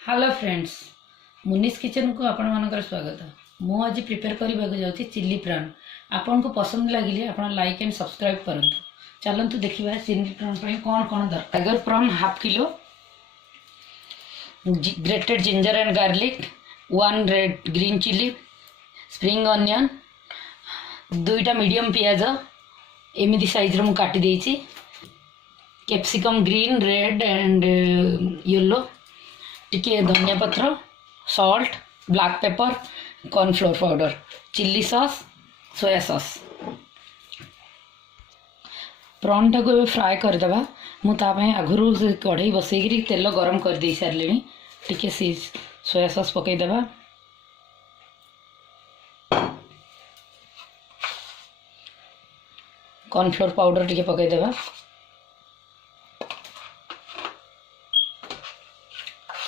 Hello friends, मुनिस kitchen को आपण मानकर स्वागत। मु आज प्रिपेयर करने जाऊँगी चिल्ली प्राण। आपन को पसंद लगे आप लाइक एंड सब्सक्राइब करूँ। चलतु देखा चिल्ली प्राण कौन कौन दरकार। Tiger prawn half kilo, grated ginger and garlic, 1 red green chilli, spring onion, 2टा मीडियम पियाज एमती साइज मु काटी देछि, capsicum green red and yellow, टिके धनिया पत्र, salt, black pepper, cornflour powder, chilli sauce, soya sauce. Prawn टाक फ्राए करदे। मुझे आगुरी कढ़ई बसई तेल गरम कर दे सारे। टिके सोया सॉस पकईदे, कॉर्नफ्लोर पाउडर टिके पकईदे,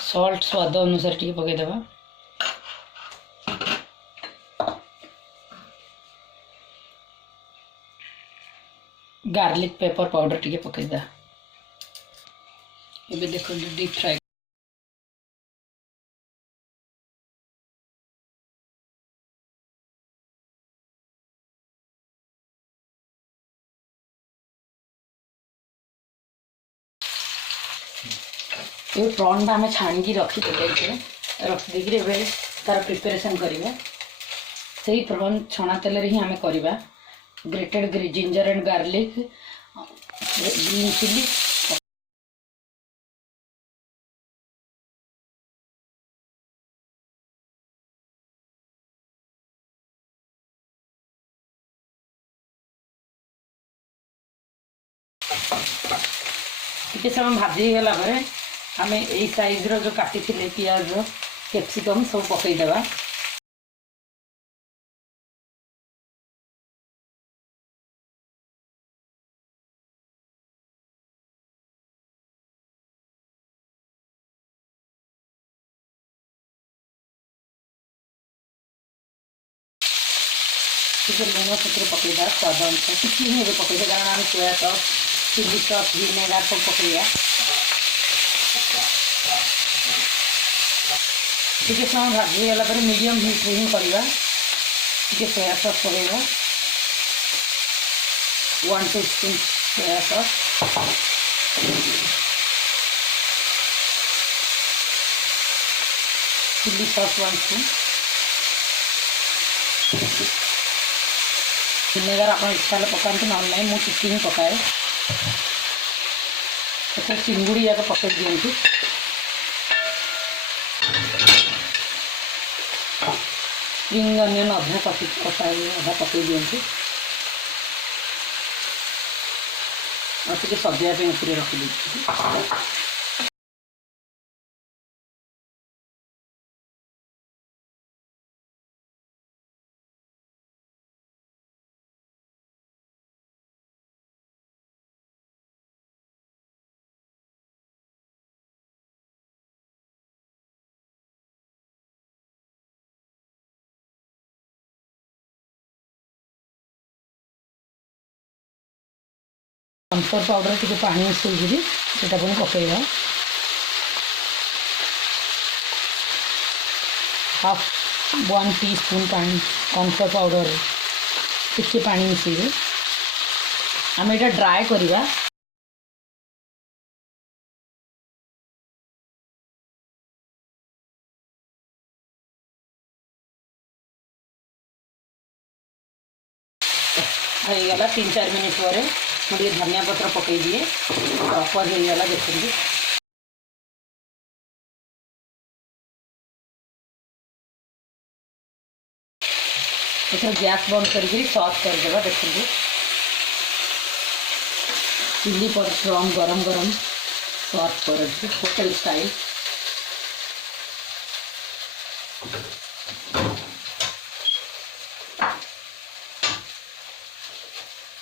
सॉल्ट स्वाद अनुसार टिके पकईदे, गार्लिक पेपर पाउडर टिके पकईदे। ये देखो डीप फ्राई ये प्रॉन आम छाणी रखिदे तार प्रिपरेशन करेंगे। से प्रॉन छणा तेल ही आम करवा। Grated ginger and garlic, green chilli, टे समय भाजी गला आम यही साइज रो जो काटी पियाज कैप्सिकम सब पकईदेवा। लुण से पकईदा स्वाद अनुसार कि पकईदे, कारण आम सोया सॉस, चिल्ली सॉस, विनेगार सब पकईया। टिके समय भाजी गला मीडियम हीट ही करवा। टिके सोया सॉस पकईवा, 1 teaspoon soya sauce, chilli sauce 1 spoon, vinegar आप इच्छा पकाते ना ना मुझे ही पकाए। तो चिंगुड़ी जाक पकई दिंतु, स्प्रिंग अनियन अधा अधा पकई दिंतु और टे सजाइवाई ऊपर रखी। कॉर्नफ्लोर पाउडर टिके पानी मिसईकरी सेटा पुणी पकईवा। हाफ 1 टीस्पून पानी कॉर्नफ्लोर पाउडर टिके पानी मिसईबे। आम एटा ड्राए करवा। गला 3-4 मिनट पर मुझे धनिया पत्र पकई दिए। प्रॉपर होगा देखिए। इधर गैस बंद करके सॉस करदेवा। देखिए चिल्ली प्रॉन गरम गरम सॉस कर होटल स्टाइल।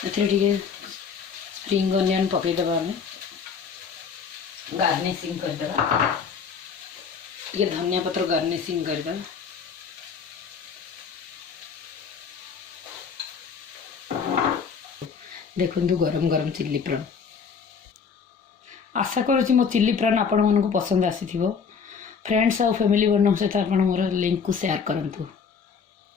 टे स्प्रिंग अनियन पकईदेवा, आम गार्निशिंग करदेवा। टे धनिया पत्र गार्निशिंग करदेवा। देखु गरम गरम चिल्ली प्राण। आशा करुँच मो चिल्ली प्राण आपण मानक पसंद आसी। फ्रेंड्स और फैमिली वन सहित आप मोर लिंक को शेयर करंतु।